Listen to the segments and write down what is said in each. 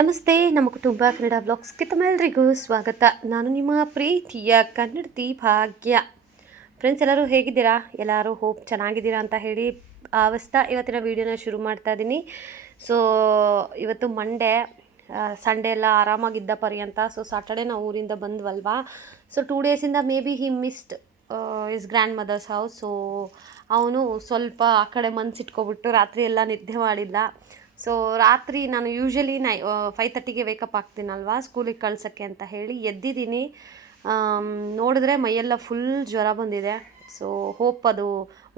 ನಮಸ್ತೆ, ನಮ್ಮ ಕುಟುಂಬ ಕನ್ನಡ ವ್ಲಾಗ್ಸ್ಗೆ ತಮ್ಮೆಲ್ಲರಿಗೂ ಸ್ವಾಗತ. ನಾನು ನಿಮ್ಮ ಪ್ರೀತಿಯ ಕನ್ನಡತಿ ಭಾಗ್ಯ. ಫ್ರೆಂಡ್ಸ್, ಎಲ್ಲರೂ ಹೇಗಿದ್ದೀರಾ? ಎಲ್ಲರೂ ಹೋಪ್ ಚೆನ್ನಾಗಿದ್ದೀರಾ ಅಂತ ಹೇಳಿ ಭಾವಿಸ್ತಾ ಇವತ್ತಿನ ವೀಡಿಯೋನ ಶುರು ಮಾಡ್ತಾ ಇದ್ದೀನಿ. ಸೊ ಇವತ್ತು ಮಂಡೇ, ಸಂಡೇ ಎಲ್ಲ ಆರಾಮಾಗಿದ್ದ ಪರ್ಯಂತ. ಸೊ ಸಾಟರ್ಡೇ ನಾವು ಊರಿಂದ ಬಂದ್ವಲ್ವಾ. ಸೊ 2 ಡೇಸಿಂದ may be he missed is grand mother's house. So ಅವನು ಸ್ವಲ್ಪ ಆ ಕಡೆ ಮನಸ್ಸಿಟ್ಕೊಬಿಟ್ಟು ರಾತ್ರಿ ಎಲ್ಲ ನಿದ್ದೆ ಮಾಡಿಲ್ಲ. ಸೊ ರಾತ್ರಿ ನಾನು ಯೂಶ್ವಲಿ 5:30ಗೆ ವೇಕಪ್ ಆಗ್ತೀನಲ್ವಾ ಸ್ಕೂಲಿಗೆ ಕಳ್ಸೋಕ್ಕೆ ಅಂತ ಹೇಳಿ ಎದ್ದಿದ್ದೀನಿ. ನೋಡಿದ್ರೆ ಮೈಯೆಲ್ಲ ಫುಲ್ ಜ್ವರ ಬಂದಿದೆ. ಸೊ ಹೋಪ್ ಅದು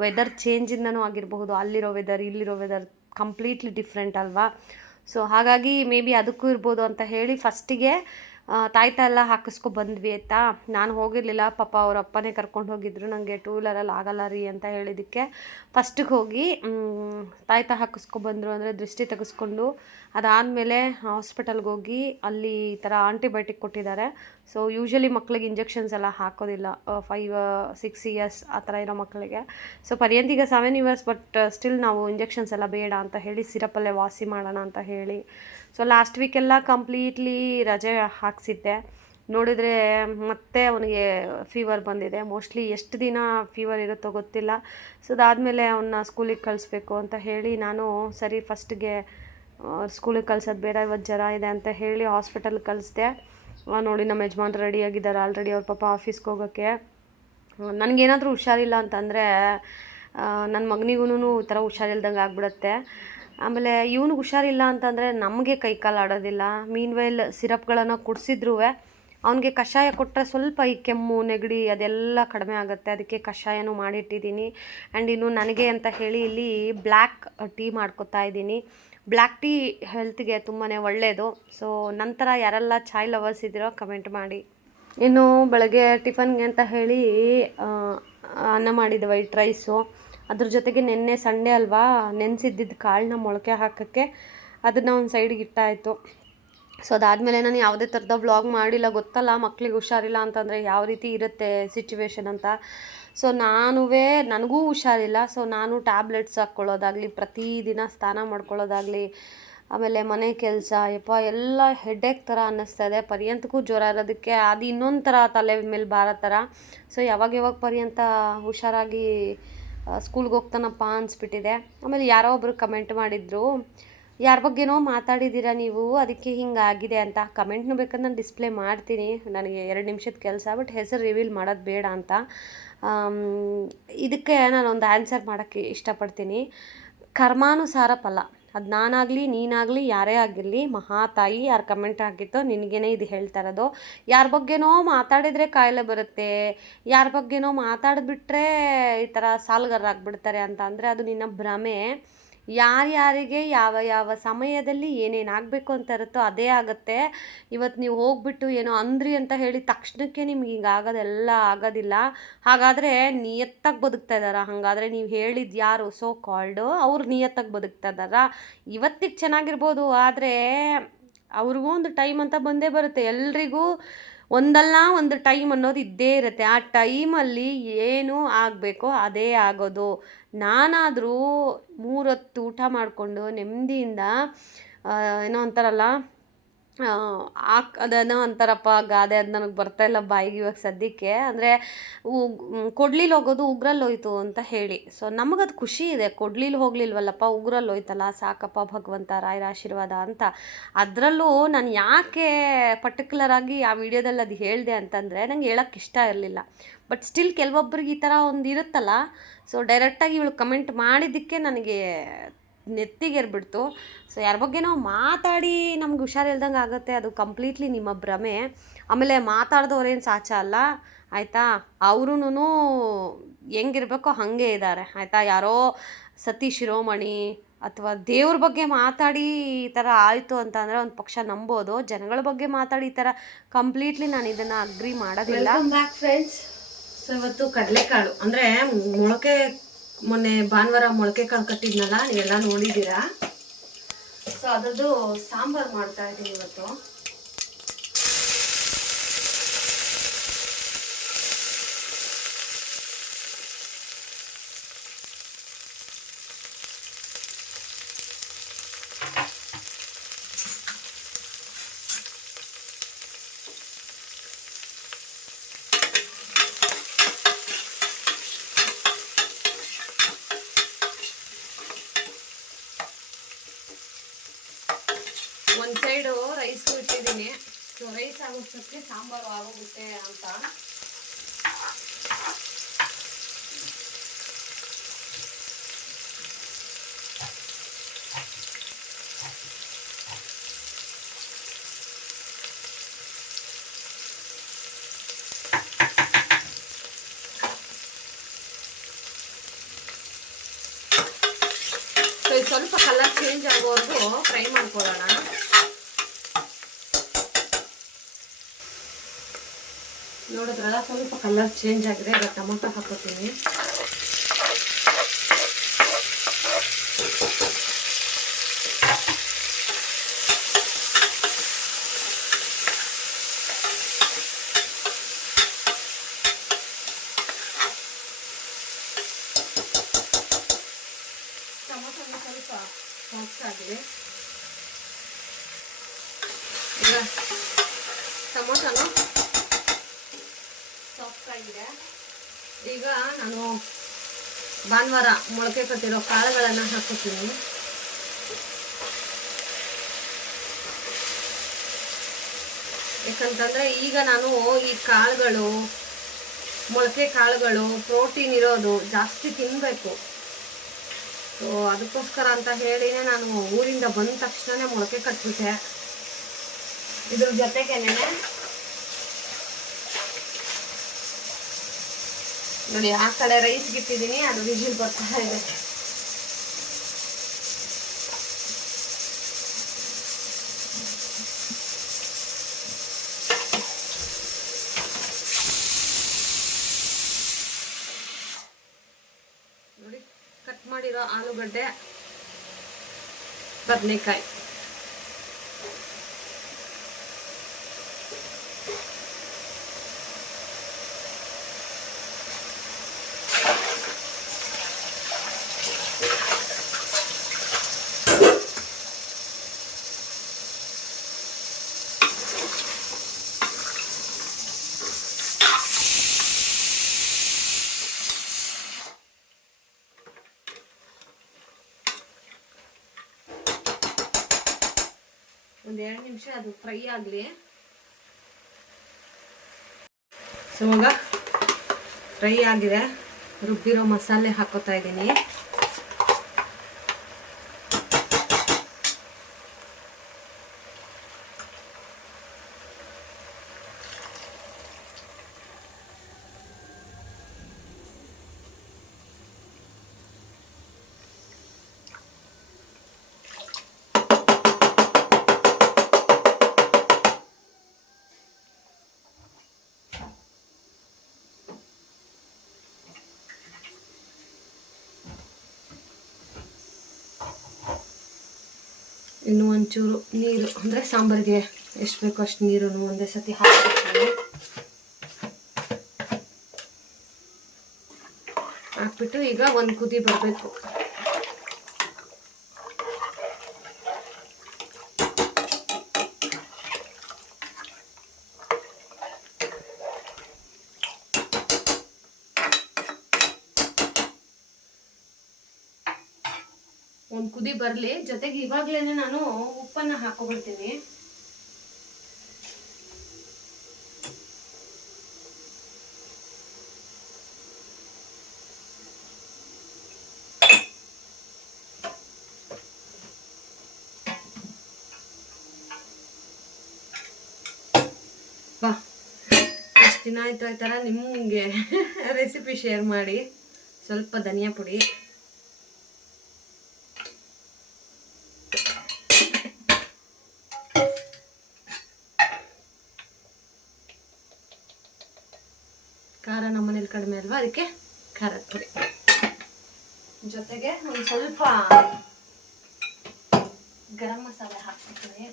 ವೆದರ್ ಚೇಂಜಿಂದನೂ ಆಗಿರಬಹುದು. ಅಲ್ಲಿರೋ ವೆದರ್ ಇಲ್ಲಿರೋ ವೆದರ್ ಕಂಪ್ಲೀಟ್ಲಿ ಡಿಫ್ರೆಂಟ್ ಅಲ್ವಾ. ಸೊ ಹಾಗಾಗಿ ಮೇ ಬಿ ಅದಕ್ಕೂ ಇರ್ಬೋದು ಅಂತ ಹೇಳಿ ಫಸ್ಟಿಗೆ ತಾಯ್ತ ಎಲ್ಲ ಬಂದ್ವಿ ಆಯಿತಾ. ನಾನು ಹೋಗಿರಲಿಲ್ಲ, ಪಾಪ ಅವ್ರ ಅಪ್ಪನೇ ಕರ್ಕೊಂಡು ಹೋಗಿದ್ರು. ನನಗೆ 2 ವೀಲರಲ್ಲಿ ಆಗಲ್ಲ ರೀ ಅಂತ ಹೇಳಿದ್ದಕ್ಕೆ ಫಸ್ಟಿಗೆ ಹೋಗಿ ತಾಯ್ತ ಬಂದರು. ಅಂದರೆ ದೃಷ್ಟಿ ತೆಗೆಸ್ಕೊಂಡು ಅದಾದಮೇಲೆ ಹಾಸ್ಪಿಟಲ್ಗೆ ಹೋಗಿ ಅಲ್ಲಿ ಈ ಥರ ಆಂಟಿಬಯೋಟಿಕ್ ಕೊಟ್ಟಿದ್ದಾರೆ. ಸೊ ಯೂಶ್ವಲಿ ಮಕ್ಳಿಗೆ ಇಂಜೆಕ್ಷನ್ಸ್ ಎಲ್ಲ ಹಾಕೋದಿಲ್ಲ 5-6 ಇಯರ್ಸ್ ಆ ಥರ ಇರೋ ಮಕ್ಕಳಿಗೆ. ಸೊ ಪರ್ಯಂತಿಗೆ 7 ಇಯರ್ಸ್, ಬಟ್ ಸ್ಟಿಲ್ ನಾವು ಇಂಜೆಕ್ಷನ್ಸ್ ಎಲ್ಲ ಬೇಡ ಅಂತ ಹೇಳಿ ಸಿರಪಲ್ಲೇ ವಾಸಿ ಮಾಡೋಣ ಅಂತ ಹೇಳಿ. ಸೊ ಲಾಸ್ಟ್ ವೀಕೆಲ್ಲ ಕಂಪ್ಲೀಟ್ಲಿ ರಜೆ ಹಾಕ್ಸಿದ್ದೆ. ನೋಡಿದರೆ ಮತ್ತೆ ಅವನಿಗೆ ಫೀವರ್ ಬಂದಿದೆ. ಮೋಸ್ಟ್ಲಿ ಎಷ್ಟು ದಿನ ಫೀವರ್ ಇರುತ್ತೋ ಗೊತ್ತಿಲ್ಲ. ಸೊ ಅದಾದಮೇಲೆ ಅವನ್ನ ಸ್ಕೂಲಿಗೆ ಕಳಿಸ್ಬೇಕು ಅಂತ ಹೇಳಿ ನಾನು ಸರಿ ಫಸ್ಟಿಗೆ ಸ್ಕೂಲಿಗೆ ಕಳ್ಸೋದು ಬೇಡ, ಇವತ್ತು ಜ್ವರ ಇದೆ ಅಂತ ಹೇಳಿ ಹಾಸ್ಪಿಟಲ್ಗೆ ಕಳಿಸ್ದೆ. ನೋಡಿ ನಮ್ಮ ಯಜಮಾನ್ರು ರೆಡಿಯಾಗಿದ್ದಾರೆ ಆಲ್ರೆಡಿ, ಅವ್ರ ಪಾಪ ಆಫೀಸ್ಗೆ ಹೋಗೋಕ್ಕೆ. ನನಗೇನಾದರೂ ಹುಷಾರಿಲ್ಲ ಅಂತಂದರೆ ನನ್ನ ಮಗನಿಗೂ ಈ ಥರ ಹುಷಾರಿಲ್ದಂಗೆ ಆಗಿಬಿಡುತ್ತೆ. ಆಮೇಲೆ ಇವನಿಗೆ ಹುಷಾರಿಲ್ಲ ಅಂತಂದರೆ ನಮಗೆ ಕೈಕಾಲು ಆಡೋದಿಲ್ಲ. ಮೀನ್ವೈಲ್ ಸಿರಪ್ಗಳನ್ನು ಕುಡಿಸಿದ್ರೂ ಅವನಿಗೆ ಕಷಾಯ ಕೊಟ್ಟರೆ ಸ್ವಲ್ಪ ಈ ಕೆಮ್ಮು ನೆಗಡಿ ಅದೆಲ್ಲ ಕಡಿಮೆ ಆಗುತ್ತೆ. ಅದಕ್ಕೆ ಕಷಾಯನೂ ಮಾಡಿಟ್ಟಿದ್ದೀನಿ. ಆ್ಯಂಡ್ ಇನ್ನು ನನಗೆ ಅಂತ ಹೇಳಿ ಇಲ್ಲಿ ಬ್ಲ್ಯಾಕ್ ಟೀ ಮಾಡ್ಕೊತಾ ಇದ್ದೀನಿ. ಬ್ಲ್ಯಾಕ್ ಟೀ ಹೆಲ್ತ್ಗೆ ತುಂಬಾ ಒಳ್ಳೆಯದು. ಸೊ ನಂತರ ಯಾರೆಲ್ಲ ಚಾಯ್ ಲವರ್ಸ್ ಇದ್ದೀರೋ ಕಮೆಂಟ್ ಮಾಡಿ. ಇನ್ನು ಬೆಳಗ್ಗೆ ಟಿಫನ್ಗೆ ಅಂತ ಹೇಳಿ ಅನ್ನ ಮಾಡಿದ್ದೆ, ವೈಟ್ ರೈಸು. ಅದ್ರ ಜೊತೆಗೆ ನೆನ್ನೆ ಸಂಡೇ ಅಲ್ವಾ, ನೆನೆಸಿದ್ದಿದ್ದು ಕಾಳನ್ನ ಮೊಳಕೆ ಹಾಕೋಕ್ಕೆ ಅದನ್ನು ಒಂದು ಸೈಡಿಗೆ ಇಟ್ಟಾಯಿತು. ಸೊ ಅದಾದಮೇಲೆ ನಾನು ಯಾವುದೇ ಥರದ ವ್ಲಾಗ್ ಮಾಡಿಲ್ಲ. ಗೊತ್ತಲ್ಲ ಮಕ್ಳಿಗೆ ಹುಷಾರಿಲ್ಲ ಅಂತಂದರೆ ಯಾವ ರೀತಿ ಇರುತ್ತೆ ಸಿಚುವೇಶನ್ ಅಂತ. ಸೊ ನನಗೂ ಹುಷಾರಿಲ್ಲ. ಸೊ ನಾನು ಟ್ಯಾಬ್ಲೆಟ್ಸ್ ಹಾಕ್ಕೊಳ್ಳೋದಾಗಲಿ, ಪ್ರತಿದಿನ ಸ್ನಾನ ಮಾಡ್ಕೊಳ್ಳೋದಾಗಲಿ, ಆಮೇಲೆ ಮನೆ ಕೆಲಸ ಎಲ್ಲ ಹೆಡ್ಏಕ್ ಥರ ಅನ್ನಿಸ್ತಾ ಇದೆ. ಪರ್ಯಂತಕ್ಕೂ ಜ್ವರ ಇರೋದಕ್ಕೆ ಅದು ಇನ್ನೊಂದು ಥರ ತಲೆ ಮೇಲೆ ಭಾರ ಥರ. ಸೊ ಯಾವಾಗ ಪರ್ಯಂತ ಹುಷಾರಾಗಿ ಸ್ಕೂಲ್ಗೆ ಹೋಗ್ತಾನಪ್ಪ ಅನಿಸ್ಬಿಟ್ಟಿದೆ. ಆಮೇಲೆ ಯಾರೋ ಒಬ್ಬರು ಕಮೆಂಟ್ ಮಾಡಿದರು, ಯಾರ ಬಗ್ಗೆನೋ ಮಾತಾಡಿದ್ದೀರಾ ನೀವು, ಅದಕ್ಕೆ ಹಿಂಗಾಗಿದೆ ಅಂತ. ಕಮೆಂಟ್ನು ಬೇಕಾದ್ರೆ ನಾನು ಡಿಸ್ಪ್ಲೇ ಮಾಡ್ತೀನಿ, ನನಗೆ 2 ನಿಮಿಷದ ಕೆಲಸ. ಬಟ್ ಹೆಸರು ರಿವೀಲ್ ಮಾಡೋದು ಬೇಡ ಅಂತ. ಇದಕ್ಕೆ ನಾನೊಂದು ಆನ್ಸರ್ ಮಾಡೋಕ್ಕೆ ಇಷ್ಟಪಡ್ತೀನಿ. ಕರ್ಮಾನುಸಾರ ಫಲ. ಅದು ನಾನಾಗಲಿ ನೀನಾಗಲಿ ಯಾರೇ ಆಗಿರಲಿ, ಮಹಾತಾಯಿ ಯಾರು ಕಮೆಂಟ್ ಆಗಿತ್ತೋ ನಿನಗೇನೆ ಇದು ಹೇಳ್ತಾ ಇರೋದು. ಯಾರ ಬಗ್ಗೆನೋ ಮಾತಾಡಿದರೆ ಕಾಯಿಲೆ ಬರುತ್ತೆ, ಯಾರ ಬಗ್ಗೆನೋ ಮಾತಾಡಿಬಿಟ್ರೆ ಈ ಥರ ಸಾಲ್ಗಾರರಾಗ್ಬಿಡ್ತಾರೆ ಅಂತ ಅಂದರೆ ಅದು ನಿನ್ನ ಭ್ರಮೆ. ಯಾರ್ಯಾರಿಗೆ ಯಾವ ಸಮಯದಲ್ಲಿ ಏನೇನಾಗಬೇಕು ಅಂತ ಇರುತ್ತೋ ಅದೇ ಆಗುತ್ತೆ. ಇವತ್ತು ನೀವು ಹೋಗ್ಬಿಟ್ಟು ಏನೋ ಅಂದ್ರಿ ಅಂತ ಹೇಳಿ ತಕ್ಷಣಕ್ಕೆ ನಿಮ್ಗೆ ಹಿಂಗೆ ಆಗೋದೆಲ್ಲ ಆಗೋದಿಲ್ಲ. ಹಾಗಾದರೆ ನಿಯತ್ತಾಗಿ ಬದುಕ್ತಾ ಇದ್ದಾರಾ? ಹಾಗಾದರೆ ನೀವು ಹೇಳಿದ್ದು ಯಾರು ಸೋ ಕಾಲ್ಡು ಅವ್ರು ನಿಯತ್ತಾಗಿ ಬದುಕ್ತಾ ಇದ್ದಾರಾ? ಇವತ್ತಿಗೆ ಚೆನ್ನಾಗಿರ್ಬೋದು, ಆದರೆ ಅವ್ರಿಗೂ ಒಂದು ಟೈಮ್ ಅಂತ ಬಂದೇ ಬರುತ್ತೆ. ಎಲ್ರಿಗೂ ಒಂದಲ್ಲ ಒಂದು ಟೈಮ್ ಅನ್ನೋದು ಇದ್ದೇ ಇರುತ್ತೆ. ಆ ಟೈಮಲ್ಲಿ ಏನು ಆಗಬೇಕೋ ಅದೇ ಆಗೋದು. ನಾನಾದರೂ 3 ಹೊತ್ತು ಊಟ ಮಾಡಿಕೊಂಡು ನೆಮ್ಮದಿಯಿಂದ ಏನೋ ಅಂತಾರಲ್ಲ, ಅದೇನೋ ಅಂತಾರಪ್ಪ ಗಾದೆ, ಅದು ನನಗೆ ಬರ್ತಾಯಿಲ್ಲ ಬಾಯಿಗೆ ಇವಾಗ ಸದ್ಯಕ್ಕೆ. ಅಂದರೆ ಕೊಡ್ಲಿಲ್ಲಿ ಹೋಗೋದು ಉಗ್ರಲ್ಲಿ ಹೋಯ್ತು ಅಂತ ಹೇಳಿ. ಸೊ ನಮಗದು ಖುಷಿ ಇದೆ, ಕೊಡ್ಲಿಲ್ಲಿ ಹೋಗ್ಲಿಲ್ವಲ್ಲಪ್ಪ ಉಗ್ರಲ್ಲಿ ಹೋಯ್ತಲ್ಲ, ಸಾಕಪ್ಪ ಭಗವಂತ ರಾಯರ ಆಶೀರ್ವಾದ ಅಂತ. ಅದರಲ್ಲೂ ನಾನು ಯಾಕೆ ಪರ್ಟಿಕ್ಯುಲರಾಗಿ ಆ ವಿಡಿಯೋದಲ್ಲಿ ಅದು ಹೇಳಿದೆ ಅಂತಂದರೆ, ನಂಗೆ ಹೇಳೋಕ್ಕೆ ಇಷ್ಟ ಇರಲಿಲ್ಲ. ಬಟ್ ಸ್ಟಿಲ್ ಕೆಲವೊಬ್ರಿಗೆ ಈ ಥರ ಒಂದು ಇರುತ್ತಲ್ಲ. ಸೊ ಡೈರೆಕ್ಟಾಗಿ ಇವಳು ಕಮೆಂಟ್ ಮಾಡಿದ್ದಕ್ಕೆ ನನಗೆ ನೆತ್ತಿಗೇರ್ಬಿಡ್ತು. ಸೊ ಯಾರ ಬಗ್ಗೆನೋ ಮಾತಾಡಿ ನಮ್ಗೆ ಹುಷಾರಿಲ್ದಂಗೆ ಆಗುತ್ತೆ, ಅದು ಕಂಪ್ಲೀಟ್ಲಿ ನಿಮ್ಮ ಭ್ರಮೆ. ಆಮೇಲೆ ಮಾತಾಡ್ದವ್ರೇನು ಸಾಚ ಅಲ್ಲ ಆಯಿತಾ. ಅವ್ರೂ ಹೆಂಗಿರ್ಬೇಕೋ ಹಾಗೆ ಇದ್ದಾರೆ ಆಯಿತಾ. ಯಾರೋ ಸತಿ ಶಿರೋಮಣಿ ಅಥವಾ ದೇವ್ರ ಬಗ್ಗೆ ಮಾತಾಡಿ ಈ ಥರ ಆಯಿತು ಅಂತ ಅಂದರೆ ಒಂದು ಪಕ್ಷ ನಂಬೋದು. ಜನಗಳ ಬಗ್ಗೆ ಮಾತಾಡಿ ಈ ಥರ ಕಂಪ್ಲೀಟ್ಲಿ ನಾನು ಇದನ್ನು ಅಗ್ರಿ ಮಾಡೋದಿಲ್ಲ. Back friends. ಸೊ ಇವತ್ತು ಕಡಲೆಕಾಳು ಅಂದರೆ ಮೊಳಕೆ, ಮೊನ್ನೆ ಭಾನುವಾರ ಮೊಳಕೆ ಕಾಳು ಕಟ್ಟಿದ್ನಲ್ಲ, ನೀವೆಲ್ಲ ನೋಡಿದ್ದೀರಾ. ಸೊ ಅದರದ್ದು ಸಾಂಬಾರು ಮಾಡ್ತಾ ಇದ್ದೀನಿ ಇವತ್ತು. ಹಾಕ್ತೀನಿ. ಸೊ ರೈಸ್ ಆಗೋಷ್ಟಕ್ಕೆ ಸಾಂಬಾರು ಆಗೋಗುತ್ತೆ ಅಂತ. ಸೊ ಇದು ಸ್ವಲ್ಪ ಕಲರ್ ಚೇಂಜ್ ಆಗೋವರೆಗೂ ಫ್ರೈ ಮಾಡ್ಕೊಳ್ಳೋಣ. ನೋಡಿದ್ರಲ್ಲ ಸ್ವಲ್ಪ ಕಲರ್ ಚೇಂಜ್ ಆಗಿದೆ. ಈಗ ಟೊಮೊಟೊ ಹಾಕೋತೀನಿ. ಟೊಮೊಟೊನು ಸ್ವಲ್ಪ ಸಾಫ್ಟ್ ಆಗಿದೆ. ಈಗ ಟೊಮೊಟೊನು ಸಾಫ್ಟ್ ಆಗಿದೆ. ಈಗ ನಾನು ಭಾನುವಾರ ಮೊಳಕೆ ಕಟ್ಟಿರೋ ಕಾಳುಗಳನ್ನು ಹಾಕೋತೀನಿ. ಯಾಕಂತಂದ್ರೆ ಈಗ ನಾನು ಈ ಕಾಳುಗಳು, ಮೊಳಕೆ ಕಾಳುಗಳು ಪ್ರೋಟೀನ್ ಇರೋದು, ಜಾಸ್ತಿ ತಿನ್ನಬೇಕು. ಸೊ ಅದಕ್ಕೋಸ್ಕರ ಅಂತ ಹೇಳಿನೇ ನಾನು ಊರಿಂದ ಬಂದ ತಕ್ಷಣ ಮೊಳಕೆ ಕಟ್ಬಿಟ್ಟೆ. ಇದ್ರ ಜೊತೆಗೇನೆ ನೋಡಿ ಆ ಕಡೆ ರೈಸ್ಗೆ ಇಟ್ಟಿದ್ದೀನಿ, ಅದು ವಿಜಿಲ್ ಬರ್ತಾ ಇದೆ. ನೋಡಿ ಕಟ್ ಮಾಡಿರೋ ಆಲೂಗಡ್ಡೆ, ಬದನೆಕಾಯಿ, ಒಂದು 2 ನಿಮಿಷ ಅದು ಫ್ರೈ ಆಗಲಿ. ಸೊ ಇವಾಗ ಫ್ರೈ ಆಗಿದೆ. ರುಬ್ಬಿರೋ ಮಸಾಲೆ ಹಾಕೋತಾ ಇದ್ದೀನಿ. ಇನ್ನು ಒಂಚೂರು ನೀರು, ಅಂದರೆ ಸಾಂಬಾರಿಗೆ ಎಷ್ಟು ಬೇಕೋ ಅಷ್ಟು ನೀರನ್ನು ಒಂದೇ ಸತಿ ಹಾಕ್ಬಿಡ್ತೀನಿ. ಹಾಕ್ಬಿಟ್ಟು ಈಗ ಒಂದು ಕುದಿ ಬರಬೇಕು. ಒಂದು ಕುದಿ ಬರಲಿ. ಜೊತೆಗೆ ಇವಾಗಲೇ ನಾನು ಉಪ್ಪನ್ನು ಹಾಕೊಬಿಡ್ತೀನಿ. ಬಾ, ಎಷ್ಟು ದಿನ ಆಯ್ತು ಈ ಥರ ನಿಮಗೆ ರೆಸಿಪಿ ಶೇರ್ ಮಾಡಿ. ಸ್ವಲ್ಪ ಧನಿಯಾ ಪುಡಿ, ಖಾರ ನಮ್ಮನೇಲಿ ಕಡಿಮೆ ಅಲ್ವಾ, ಅದಕ್ಕೆ ಖಾರದ ಪುಡಿ, ಜೊತೆಗೆ ಒಂದು ಸ್ವಲ್ಪ ಗರಂ ಮಸಾಲೆ ಹಾಕ್ತೀನಿ.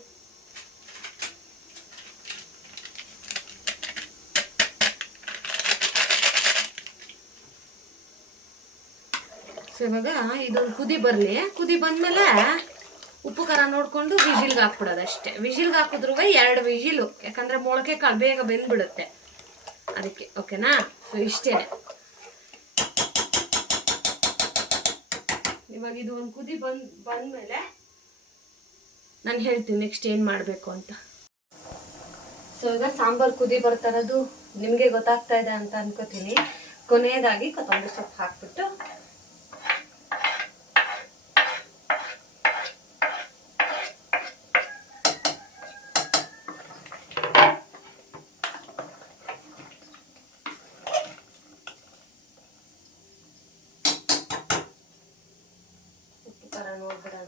ಸೊ ಇವಾಗ ಇದು ಕುದಿ ಬರಲಿ. ಕುದಿ ಬಂದಮೇಲೆ ಉಪ್ಪು ಖಾರ ನೋಡಿಕೊಂಡು ವಿಜಿಲ್ಗೆ ಹಾಕ್ಬಿಡೋದು ಅಷ್ಟೇ. ವಿಜಿಲ್ಗೆ ಹಾಕಿದ್ರು 2 ವಿಜಿಲು, ಯಾಕಂದರೆ ಮೊಳಕೆ ಕಾಳು ಬೇಗ ಬೆಂದ್ಬಿಡುತ್ತೆ ಅದಕ್ಕೆ. ಓಕೆನಾ? ಸೊ ಇಷ್ಟೇ. ಇವಾಗ ಇದು ಒಂದು ಕುದಿ ಬಂದ್ಮೇಲೆ ನಾನು ಹೇಳ್ತೀನಿ ನೆಕ್ಸ್ಟ್ ಏನು ಮಾಡಬೇಕು ಅಂತ. ಸೊ ಈಗ ಸಾಂಬಾರು ಕುದಿ ಬರ್ತಾರದು ನಿಮಗೆ ಗೊತ್ತಾಗ್ತಾ ಇದೆ ಅಂತ ಅನ್ಕೋತೀನಿ. ಕೊನೆಯದಾಗಿ ಕೊತ್ತಂಬರಿ ಸೊಪ್ಪು ಹಾಕ್ಬಿಟ್ಟು ಉಪ್ಪು ಖಾರ ನೋಡ್ಬಿಡೋಣ.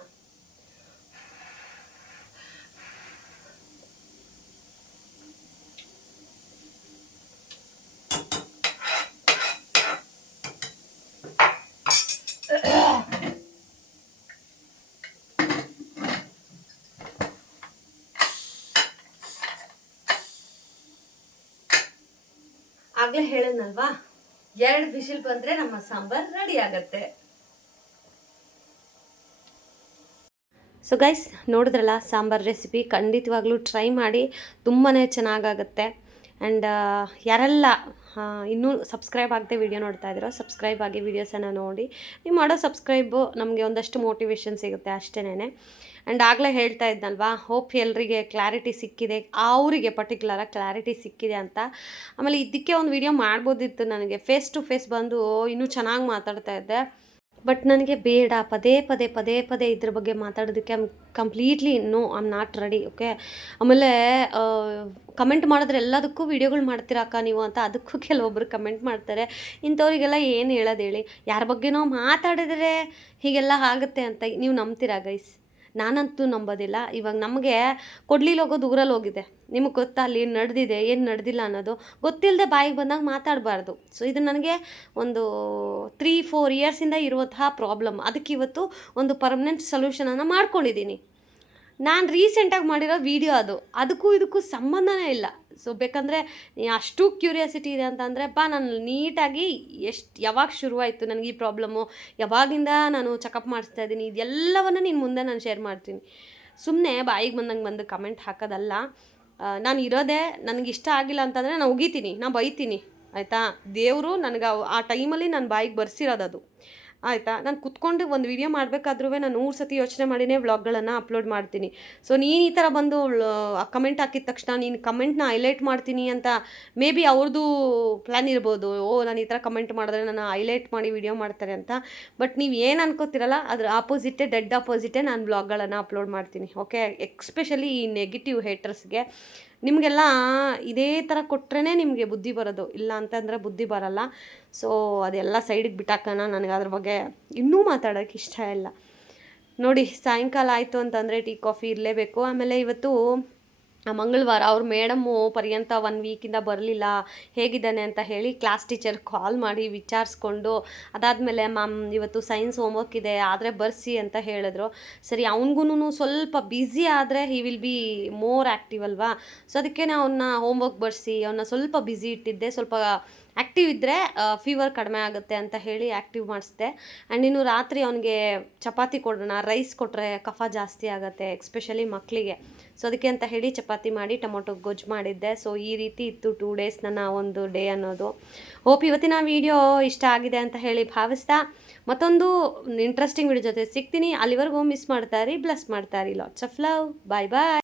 ಆಗ್ಲೇ ಹೇಳನಲ್ವಾ, 2 ವಿಸಿಲ್ ಬಂದ್ರೆ ನಮ್ಮ ಸಾಂಬಾರ್ ರೆಡಿ ಆಗತ್ತೆ. ಸೊ ಗೈಸ್, ನೋಡಿದ್ರಲ್ಲ ಸಾಂಬಾರ್ ರೆಸಿಪಿ. ಖಂಡಿತವಾಗ್ಲೂ ಟ್ರೈ ಮಾಡಿ, ತುಂಬಾ ಚೆನ್ನಾಗಾಗುತ್ತೆ. ಆ್ಯಂಡ್ ಯಾರೆಲ್ಲ ಇನ್ನೂ ಸಬ್ಸ್ಕ್ರೈಬ್ ಆಗದೆ ವಿಡಿಯೋ ನೋಡ್ತಾ ಇದ್ದೀರೋ, ಸಬ್ಸ್ಕ್ರೈಬ್ ಆಗಿ ವೀಡಿಯೋಸನ್ನು ನೋಡಿ. ನೀವು ಮಾಡೋ ಸಬ್ಸ್ಕ್ರೈಬು ನಮಗೆ ಒಂದಷ್ಟು ಮೋಟಿವೇಶನ್ ಸಿಗುತ್ತೆ ಅಷ್ಟೇನೆ. ಆ್ಯಂಡ್ ಆಗಲೇ ಹೇಳ್ತಾ ಇದ್ನಲ್ವಾ, ಹೋಪ್ ಎಲ್ಲರಿಗೆ ಕ್ಲಾರಿಟಿ ಸಿಕ್ಕಿದೆ, ಅವರಿಗೆ ಪರ್ಟಿಕ್ಯುಲರಾಗಿ ಕ್ಲಾರಿಟಿ ಸಿಕ್ಕಿದೆ ಅಂತ. ಆಮೇಲೆ ಇದಕ್ಕೆ ಒಂದು ವಿಡಿಯೋ ಮಾಡ್ಬೋದಿತ್ತು ನನಗೆ, ಫೇಸ್ ಟು ಫೇಸ್ ಬಂದು ಇನ್ನೂ ಚೆನ್ನಾಗಿ ಮಾತಾಡ್ತಾ ಇದ್ದೆ. ಬಟ್ ನನಗೆ ಬೇಡ ಪದೇ ಪದೇ ಇದ್ರ ಬಗ್ಗೆ ಮಾತಾಡೋದಕ್ಕೆ. Completely I am not ready. Okay. ಆಮೇಲೆ ಕಮೆಂಟ್ ಮಾಡಿದ್ರೆ ಎಲ್ಲದಕ್ಕೂ ವೀಡಿಯೋಗಳು ಮಾಡ್ತೀರಾ ಅಕ್ಕ ನೀವು ಅಂತ, ಅದಕ್ಕೂ ಕೆಲವೊಬ್ಬರು ಕಮೆಂಟ್ ಮಾಡ್ತಾರೆ. ಇಂಥವ್ರಿಗೆಲ್ಲ ಏನು ಹೇಳೋದು ಹೇಳಿ? ಯಾರ ಬಗ್ಗೆನೋ ಮಾತಾಡಿದರೆ ಹೀಗೆಲ್ಲ ಆಗುತ್ತೆ ಅಂತ ನೀವು ನಂಬ್ತೀರಾ ಗೈಸ್? ನಾನಂತೂ ನಂಬೋದಿಲ್ಲ. ಇವಾಗ ನಮಗೆ ಕೊಡ್ಲಿಲ್ಲಿ ಹೋಗೋದು ಊರಲ್ಲಿ ಹೋಗಿದೆ, ನಿಮಗೆ ಗೊತ್ತಾ ಅಲ್ಲಿ ಏನು ನಡೆದಿದೆ ಏನು ನಡೆದಿಲ್ಲ ಅನ್ನೋದು ಗೊತ್ತಿಲ್ಲದೆ ಬಾಯಿಗೆ ಬಂದಾಗ ಮಾತಾಡಬಾರ್ದು. ಸೊ ಇದು ನನಗೆ ಒಂದು 3-4 ಇಯರ್ಸಿಂದ ಇರುವಂತಹ ಪ್ರಾಬ್ಲಮ್. ಅದಕ್ಕೆ ಇವತ್ತು ಒಂದು ಪರ್ಮನೆಂಟ್ ಸೊಲ್ಯೂಷನನ್ನು ಮಾಡ್ಕೊಂಡಿದ್ದೀನಿ. ನಾನು ರೀಸೆಂಟಾಗಿ ಮಾಡಿರೋ ವೀಡಿಯೋ ಅದು, ಅದಕ್ಕೂ ಇದಕ್ಕೂ ಸಂಬಂಧನೇ ಇಲ್ಲ. ಸೊ ಬೇಕಂದರೆ ಅಷ್ಟು ಕ್ಯೂರಿಯಾಸಿಟಿ ಇದೆ ಅಂತಂದರೆ ನಾನು ನೀಟಾಗಿ ಯಾವಾಗ ಶುರುವಾಯಿತು ನನಗೆ ಈ ಪ್ರಾಬ್ಲಮ್ಮು, ಯಾವಾಗಿಂದ ನಾನು ಚೆಕಪ್ ಮಾಡಿಸ್ತಾ ಇದ್ದೀನಿ, ಇದೆಲ್ಲವನ್ನು ನೀನು ಮುಂದೆ ನಾನು ಶೇರ್ ಮಾಡ್ತೀನಿ. ಸುಮ್ಮನೆ ಬಾಯಿಗೆ ಬಂದು ಕಮೆಂಟ್ ಹಾಕೋದಲ್ಲ. ನಾನು ಇರೋದೇ ನನಗಿಷ್ಟ ಆಗಿಲ್ಲ ಅಂತಂದರೆ ನಾನು ಉಗಿತೀನಿ, ನಾನು ಬೈತೀನಿ, ಆಯಿತಾ? ದೇವರು ನನಗೆ ಆ ಟೈಮಲ್ಲಿ ನನ್ನ ಬಾಯಿಗೆ ಬರ್ಸಿರೋದದು, ಆಯಿತಾ? ನಾನು ಕುತ್ಕೊಂಡು ಒಂದು ವಿಡಿಯೋ ಮಾಡಬೇಕಾದ್ರೂ ನಾನು 100 ಸತಿ ಯೋಚನೆ ಮಾಡಿನೇ ವ್ಲಾಗ್ಗಳನ್ನು ಅಪ್ಲೋಡ್ ಮಾಡ್ತೀನಿ. ಸೊ ನೀನು ಈ ಥರ ಬಂದು ಕಮೆಂಟ್ ಹಾಕಿದ ತಕ್ಷಣ ನೀನು ಕಮೆಂಟ್ನ ಹೈಲೈಟ್ ಮಾಡ್ತೀನಿ ಅಂತ ಮೇ ಬಿ ಅವ್ರದ್ದು ಪ್ಲ್ಯಾನ್ ಇರ್ಬೋದು. ನಾನು ಈ ಥರ ಕಮೆಂಟ್ ಮಾಡಿದ್ರೆ ನಾನು ಹೈಲೈಟ್ ಮಾಡಿ ವಿಡಿಯೋ ಮಾಡ್ತಾರೆ ಅಂತ. ಬಟ್ ನೀವು ಏನು ಅನ್ಕೋತಿರಲ್ಲ, ಅದ್ರ ಆಪೋಸಿಟೇ, ಡೆಡ್ ಆಪೋಸಿಟೇ ನಾನು ವ್ಲಾಗ್ಗಳನ್ನು ಅಪ್ಲೋಡ್ ಮಾಡ್ತೀನಿ. ಓಕೆ. ಎಕ್ಸ್ಪೆಷಲಿ ಈ ನೆಗೆಟಿವ್ ಹೇಟರ್ಸ್ಗೆ ನಿಮಗೆಲ್ಲ ಇದೇ ಥರ ಕೊಟ್ರೇ ನಿಮಗೆ ಬುದ್ಧಿ ಬರೋದು, ಇಲ್ಲ ಅಂತಂದರೆ ಬುದ್ಧಿ ಬರಲ್ಲ. ಸೊ ಅದೆಲ್ಲ ಸೈಡಿಗೆ ಬಿಟ್ಟಾಕೋಣ, ನನಗೆ ಅದ್ರ ಬಗ್ಗೆ ಇನ್ನೂ ಮಾತಾಡೋಕ್ಕೆ ಇಷ್ಟ ಇಲ್ಲ. ನೋಡಿ, ಸಾಯಂಕಾಲ ಆಯಿತು ಅಂತಂದರೆ ಟೀ ಕಾಫಿ ಇರಲೇಬೇಕು. ಆಮೇಲೆ ಇವತ್ತು ಮಂಗಳವಾರ ಅವ್ರ ಮೇಡಮ್ಮು ಪರ್ಯಂತ 1 ವೀಕಿಂದ ಬರಲಿಲ್ಲ, ಹೇಗಿದ್ದಾನೆ ಅಂತ ಹೇಳಿ ಕ್ಲಾಸ್ ಟೀಚರ್ ಕಾಲ್ ಮಾಡಿ ವಿಚಾರಿಸ್ಕೊಂಡು, ಅದಾದಮೇಲೆ ಮ್ಯಾಮ್ ಇವತ್ತು ಸೈನ್ಸ್ ಹೋಮ್ವರ್ಕ್ ಇದೆ ಆದರೆ ಬರ್ಸಿ ಅಂತ ಹೇಳಿದ್ರು. ಸರಿ, ಅವನಿಗೂ ಸ್ವಲ್ಪ ಬ್ಯುಸಿ ಆದರೆ he will be more active ಅಲ್ವಾ? ಸೊ ಅದಕ್ಕೆ ಅವನ್ನ ಹೋಮ್ವರ್ಕ್ ಬರ್ಸಿ ಅವನ್ನ ಸ್ವಲ್ಪ ಬ್ಯುಸಿ ಇಟ್ಟಿದ್ದೆ. ಸ್ವಲ್ಪ ಆ್ಯಕ್ಟಿವ್ ಇದ್ದರೆ ಫೀವರ್ ಕಡಿಮೆ ಆಗುತ್ತೆ ಅಂತ ಹೇಳಿ ಆ್ಯಕ್ಟಿವ್ ಮಾಡಿಸ್ದೆ. ಆ್ಯಂಡ್ ಇನ್ನು ರಾತ್ರಿ ಅವನಿಗೆ ಚಪಾತಿ ಕೊಡೋಣ, ರೈಸ್ ಕೊಟ್ಟರೆ ಕಫ ಜಾಸ್ತಿ ಆಗುತ್ತೆ, ಎಕ್ಸ್ಪೆಷಲಿ ಮಕ್ಕಳಿಗೆ. ಸೊ ಅದಕ್ಕೆ ಅಂತ ಹೇಳಿ ಚಪಾತಿ ಮಾಡಿ ಟೊಮೊಟೊ ಗೊಜ್ಜು ಮಾಡಿದ್ದೆ. ಸೊ ಈ ರೀತಿ ಇತ್ತು 2 ಡೇಸ್ ನನ್ನ ಒಂದು ಡೇ ಅನ್ನೋದು. ಹೋಪ್ ಇವತ್ತಿನ ವೀಡಿಯೋ ಇಷ್ಟ ಆಗಿದೆ ಅಂತ ಹೇಳಿ ಭಾವಿಸ್ತಾ ಮತ್ತೊಂದು ಇಂಟ್ರೆಸ್ಟಿಂಗ್ ವಿಡಿಯೋ ಜೊತೆ ಸಿಗ್ತೀನಿ. ಅಲ್ಲಿವರೆಗೂ ಮಿಸ್ ಮಾಡ್ತಾ ಇರಿ, ಬ್ಲೆಸ್ ಮಾಡ್ತಾ ಇರಿ. Lots of love. Bye bye.